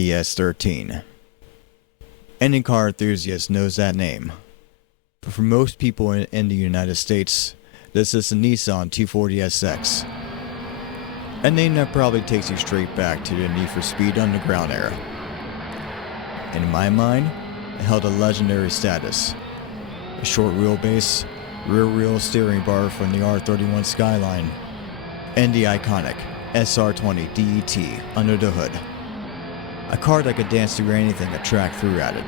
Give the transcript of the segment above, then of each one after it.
The S13. Any car enthusiast knows that name. But for most people in the United States, this is the Nissan 240SX. A name that probably takes you straight back to the Need for Speed Underground era. In my mind, it held a legendary status. A short wheelbase, rear wheel steering bar from the R31 Skyline, and the iconic SR20 DET under the hood. A car that could dance through anything a track threw at it.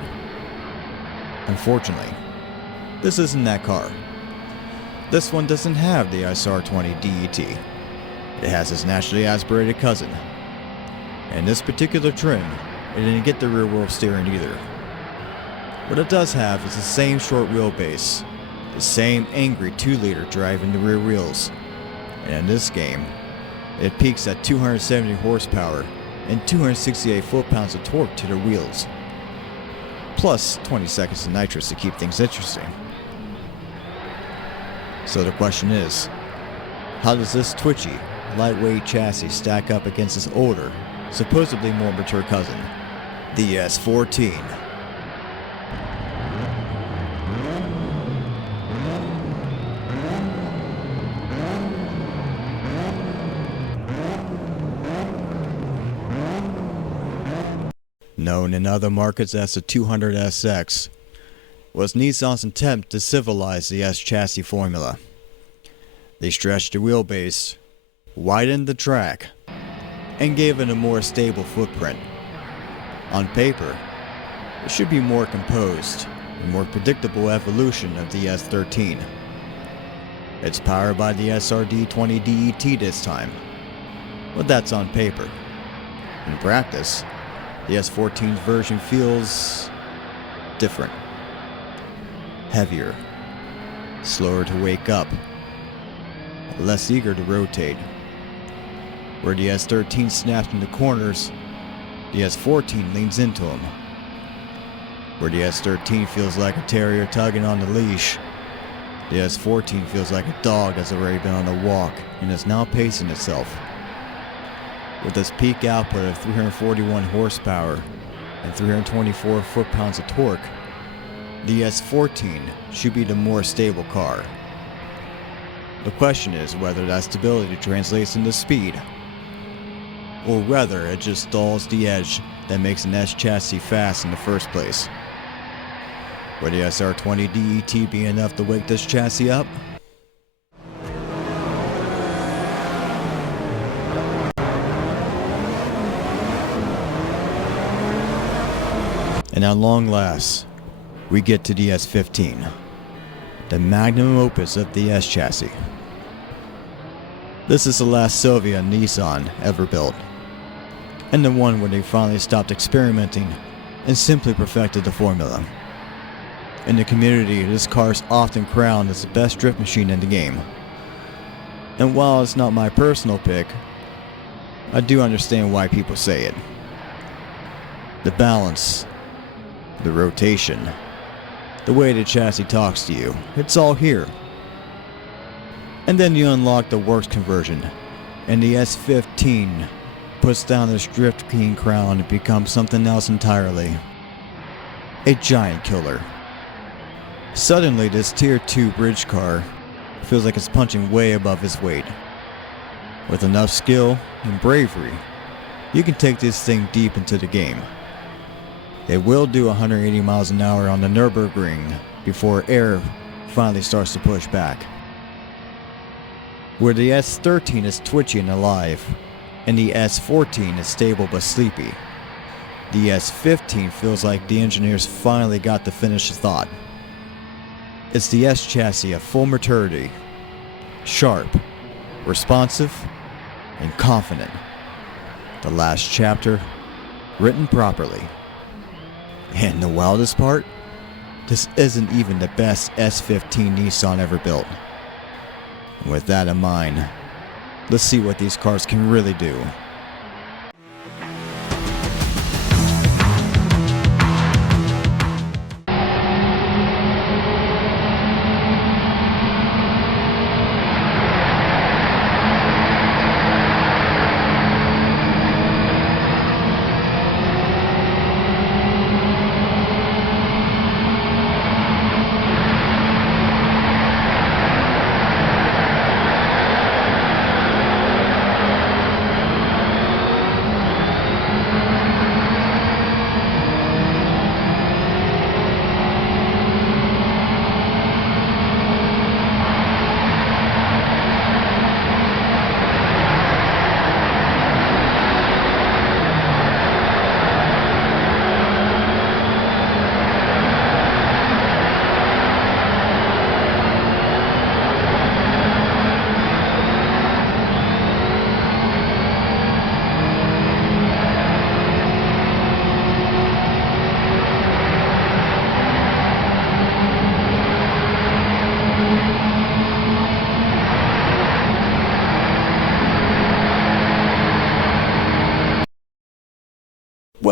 Unfortunately, this isn't that car. This one doesn't have the SR20 DET. It has its naturally aspirated cousin. And this particular trim, it didn't get the rear wheel steering either. What it does have is the same short wheelbase, the same angry 2-liter drive in the rear wheels, and in this game, it peaks at 270 horsepower and 268 foot-pounds of torque to the wheels, plus 20 seconds of nitrous to keep things interesting. So the question is, how does this twitchy, lightweight chassis stack up against its older, supposedly more mature cousin, the S14? Known in other markets as the 200SX, was Nissan's attempt to civilize the S chassis formula. They stretched the wheelbase, widened the track, and gave it a more stable footprint. On paper, it should be more composed, a more predictable evolution of the S13. It's powered by the SRD20 DET this time, but that's on paper. In practice, the S14's version feels different, heavier, slower to wake up, less eager to rotate. Where the S13 snaps into corners, the S14 leans into them. Where the S13 feels like a terrier tugging on the leash, the S14 feels like a dog that's already been on a walk and is now pacing itself. With its peak output of 341 horsepower and 324 foot-pounds of torque, the S14 should be the more stable car. The question is whether that stability translates into speed, or whether it just stalls the edge that makes an S chassis fast in the first place. Would the SR20 DET be enough to wake this chassis up? And at long last, we get to the S15, the magnum opus of the S chassis. This is the last Silvia Nissan ever built, and the one where they finally stopped experimenting and simply perfected the formula. In the community, this car is often crowned as the best drift machine in the game. And while it's not my personal pick, I do understand why people say it. The balance, the rotation, the way the chassis talks to you, it's all here. And then you unlock the works conversion, and the S15 puts down this drift king crown and becomes something else entirely. A giant killer. Suddenly this tier 2 bridge car feels like it's punching way above its weight. With enough skill and bravery, you can take this thing deep into the game. It will do 180 miles an hour on the Nürburgring before air finally starts to push back. Where the S13 is twitchy and alive, and the S14 is stable but sleepy, the S15 feels like the engineers finally got to finish the thought. It's the S chassis at full maturity, sharp, responsive, and confident. The last chapter, written properly. And the wildest part? This isn't even the best S15 Nissan ever built. And with that in mind, let's see what these cars can really do.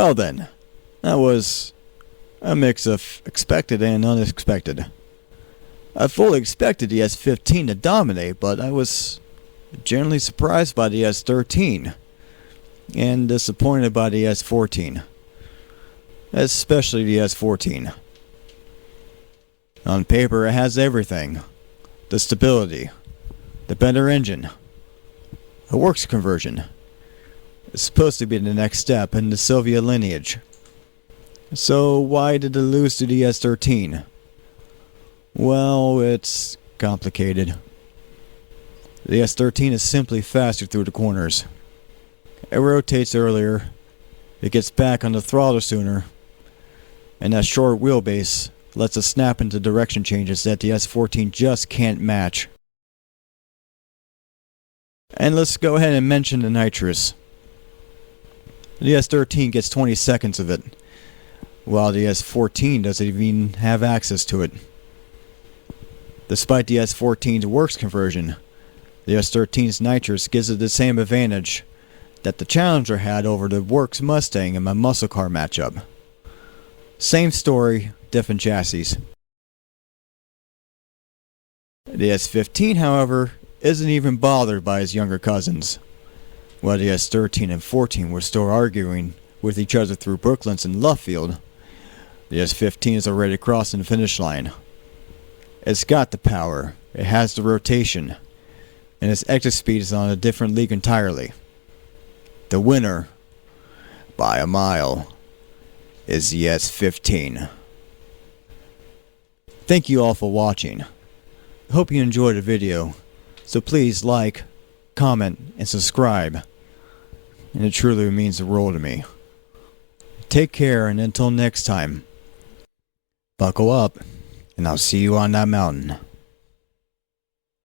Well then, that was a mix of expected and unexpected. I fully expected the S15 to dominate, but I was generally surprised by the S13 and disappointed by the S14, especially the S14. On paper, it has everything: the stability, the better engine, a works conversion. It's supposed to be the next step in the Silvia lineage. So why did it lose to the S13? Well, it's complicated. The S13 is simply faster through the corners. It rotates earlier, it gets back on the throttle sooner, and that short wheelbase lets it snap into direction changes that the S14 just can't match. And let's go ahead and mention the nitrous. The S13 gets 20 seconds of it, while the S14 doesn't even have access to it. Despite the S14's works conversion, the S13's nitrous gives it the same advantage that the Challenger had over the works Mustang in my muscle car matchup. Same story, different chassis. The S15, however, isn't even bothered by his younger cousins. While the S13 and 14 were still arguing with each other through Brooklands and Luffield, the S15 is already crossing the finish line. It's got the power, it has the rotation, and its exit speed is on a different league entirely. The winner, by a mile, is the S15. Thank you all for watching. I hope you enjoyed the video, so please like, comment, and subscribe. And it truly means the world to me. Take care, and until next time, buckle up, and I'll see you on that mountain.